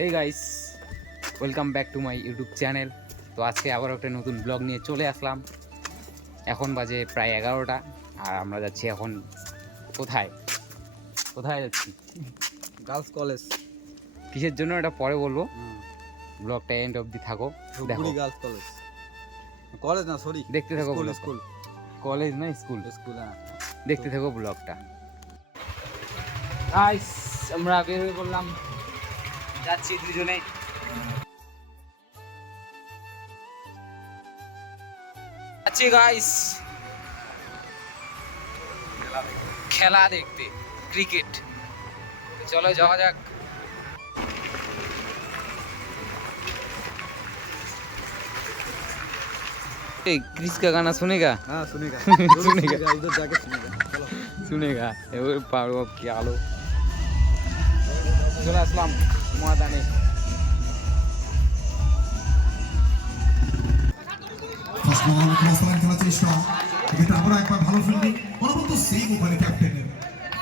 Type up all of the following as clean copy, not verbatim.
Hey guys, welcome back to my YouTube channel. তো আজকে আবার একটা নতুন ব্লগ নিয়ে চলে আসলাম। এখন বাজে প্রায় 11টা আর আমরা যাচ্ছি এখন কোথায় কোথায় যাচ্ছি? Girls college. কিসের জন্য এটা পরে বলবো, ব্লগটা এন্ড অবধি থাকো। দেখো, গার্লস কলেজ, কলেজ না সরি, দেখতে থাকো স্কুল। ব্লগটা। কলেজ না স্কুল, স্কুল হ্যাঁ। দেখতে থাকো ব্লগটা। গাইস, আমরা বের হয়ে পড়লাম, যাচ্ছি দুজনে। আচ্ছা গাইস, খেলা দেখতে, ক্রিকেট। চলো যাওয়া যাক। क्रिस का गाना सुनेगा? हाँ सुनेगा सुनेगा। उधर जाके सुनेगा। चलो सुनेगा। पारो अब क्या लो, চলে আসলাম ময়দানে। ফার্স্ট বল ক্রসলাইন খেলার চেষ্টা, এটা আবার একবার ভালো ফিল্ডিং, অনবরত সেই ওভারে ক্যাপ্টেনের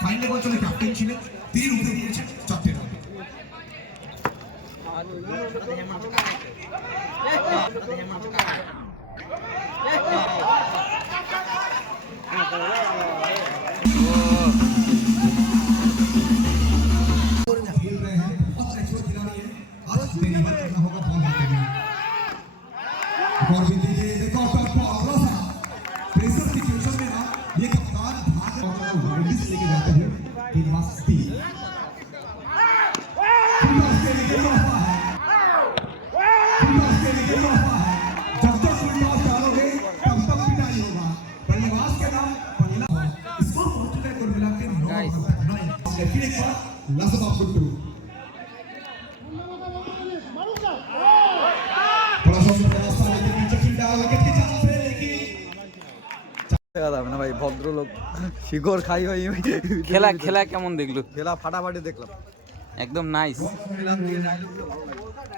ফাইনাল অঞ্চলে ক্যাপ্টেন ছিলেন, তিনি উঠে দিয়েছেন 4টে রান। खेल रहे हैं बहुत नेचुरल खिलाड़ी है, आज डिलीवर करना होगा बॉल हाथ में। और भी दीजिए, देखो टॉप रोसा प्रेशर सिचुएशन में ना ये कप्तान भाग और वाइड से लेके जाते हुए कि मस्ती जब तक फुल टॉस डालोगे तब तक पिटाई होगा। बल्लेबाज के नाम पहला स्कोर पहुंच चुका है कुल मिला के 9 लेकिन एक बार लास्ट ऑफ गुड टू बड़ा सुंदर रास्ता लेके नीचे फील्ड डाल विकेट की चांस है लेकिन দেখা যাবে না ভাই, ভদ্রলোক শিকড় খাই ভাই। খেলা খেলা কেমন দেখলো? খেলা ফাটাফাটি দেখলাম একদম নাইস।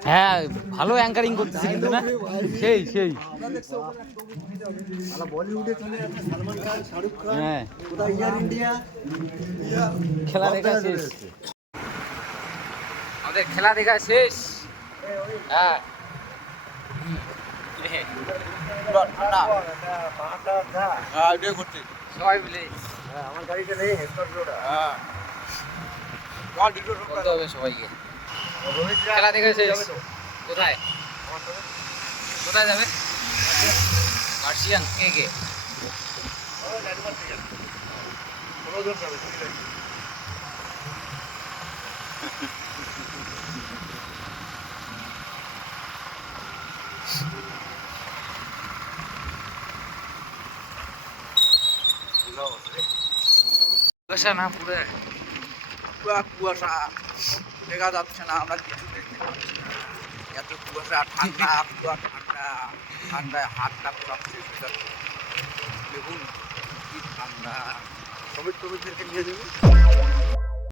হ্যাঁ, ভালো অ্যাঙ্কারিং করতেছে কিন্তু না, সেই সেই। বলিউডে চলে যাচ্ছে সালমান খান, শাহরুখ খান, হ্যাঁ, কোথায় ইয়ার ইন্ডিয়া। খেলা দেখা শেষ, আমাদের খেলা দেখা শেষ। হ্যাঁ, সবাই মিলে আমার গাড়িতে নেই হেডফোন। বলতে হবে সবাইকে। খেলা দেখা শেষ। কোথায় কোথায় যাবে? মার্শিয়ান কে কে? কুয়াশা না, পুরো কুয়াশা দেখা যাচ্ছে না, আমরা কিছু দেখতে পাচ্ছি না। এত কুয়াশা, ঠান্ডা, পুরো ঠান্ডা, ঠান্ডায় হাতটা পুরো শেষ হয়ে যাচ্ছে। দেখুন কি ঠান্ডা। সবিত নিয়ে যাবো।